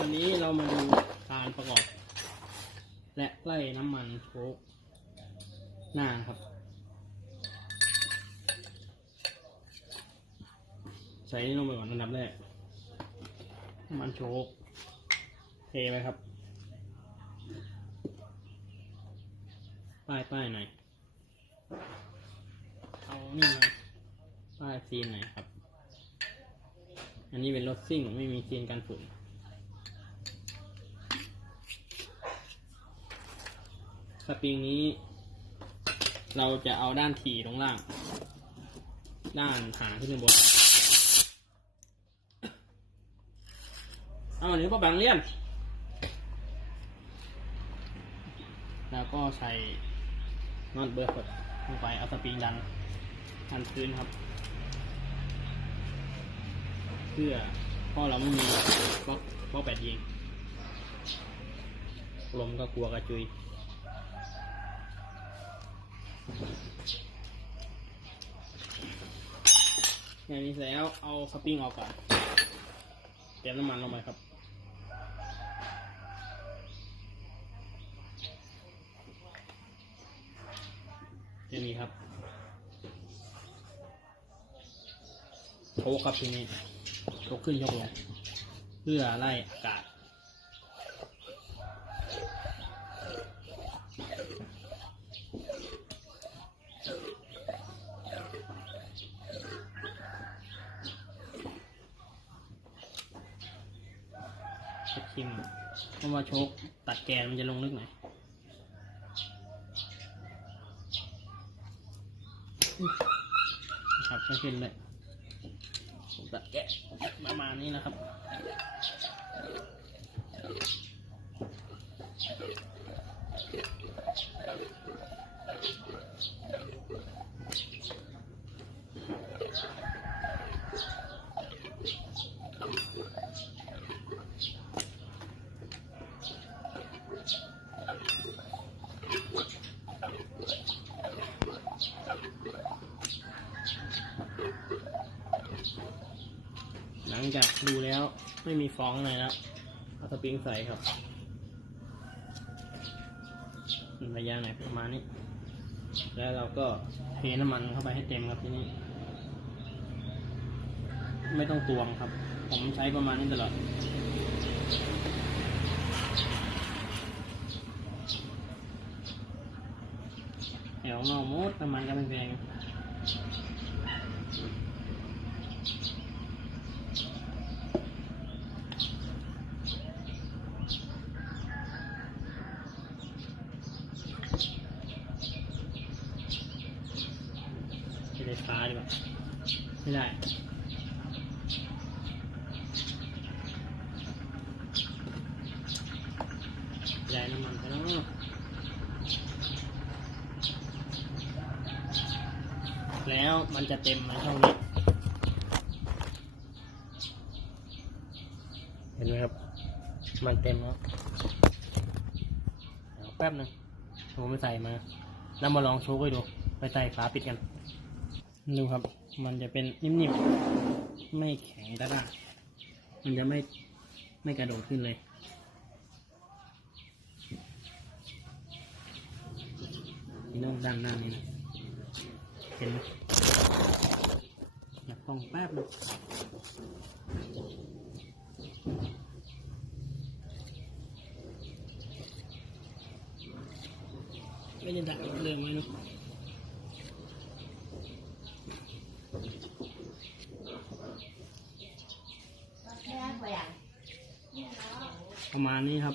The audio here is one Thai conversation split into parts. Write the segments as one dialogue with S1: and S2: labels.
S1: วันนี้เรามาดูการประกอบ และไล่น้ำมันโชคหน้าครับ ใส่นี่ลงไปก่อนอันดับแรกน้ำมันโชคเทไปครับ ป้ายป้ายหน่อยเอานี่มาป้ายซีนหน่อยครับ อันนี้เป็นรถซิ่งไม่มีซีนกันฝุ่น สปริงนี้ เราจะเอาด้านถี่ลงล่าง ด้านหางขึ้นบน เอาอันนี้ก็แบ่งเลี่ยน แล้วก็ใส่น็อตเบอร์กดลงไปเอาสปริงดันดันพื้นครับ เพื่อเพราะเราไม่มีบล็อกบล็อกแปดยิงลมก็กลัวกระจุย อย่างนี้เสร็จแล้วเอาสปริงออกก่อนเตรียมน้ำมันลงไปครับ อย่างนี้ครับโชกครับทีนี้โชกขึ้นยกลง เพื่อไล่อากาศ เชักชิมเพราะว่าโชคตัดแกนมันจะลงลึกหน่อยครับไม่ขึ้นเลยตัดแกะประมาณนี้นะครับ ลังจากดูแล้วไม่มีฟองอะไรแล้วเอาสปริงใส่ครับระยะไหนประมาณนี้ แล้วเราก็เทน้ำมันเข้าไปให้เต็มครับที่นี่ไม่ต้องตวงครับ ผมใช้ประมาณนี้ตลอดแถวนอกมดน้ำมันก็แพงๆ ไม่ได้ฟ้าดีกว่า ไม่ได้ได้น้ำมันไปแล้วแล้วมันจะเต็มไหมช่องนี้ เห็นไหมครับ มันเต็มแล้วเดี๋ยวแป๊บหนึงผมไปใส่มา แล้วมาลองโชว์ให้ดู ไปใส่ฝาปิดกัน ดูครับ มันจะเป็นนิ่มๆ ไม่แข็งกระด้างมันจะไม่ไม่กระโดดขึ้นเลย นี่ต้องด้านหน้านี่นะ เห็นไหมอยากต้องแป๊บนึงไม่ได้ดักเรื่องไว้เนอะ ประมาณนี้ครับ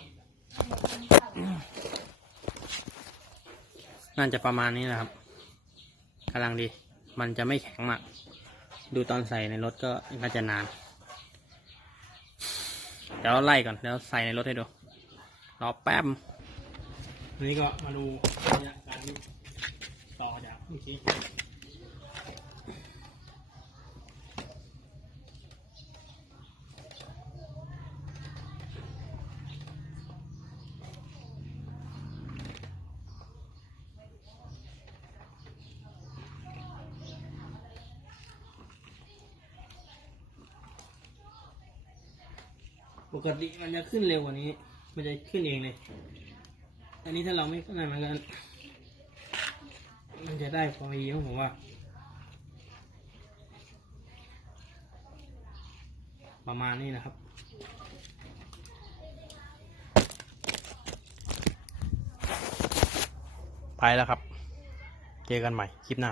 S1: น่าจะประมาณนี้นะครับกำลังดี มันจะไม่แข็งมาก ดูตอนใส่ในรถก็น่าจะนาน เดี๋ยวไล่ก่อนเดี๋ยวใส่ในรถให้ดู รอแป๊บ นี้ก็มาดูการต่อจากเมื่อกี้ ปกติมันจะขึ้นเร็วกว่านี้ มันจะขึ้นเองเลย อันนี้ถ้าเราไม่นั่นมันก็มันจะได้พอดีของผมว่า ประมาณนี้นะครับไปแล้วครับ เจอกันใหม่คลิปหน้า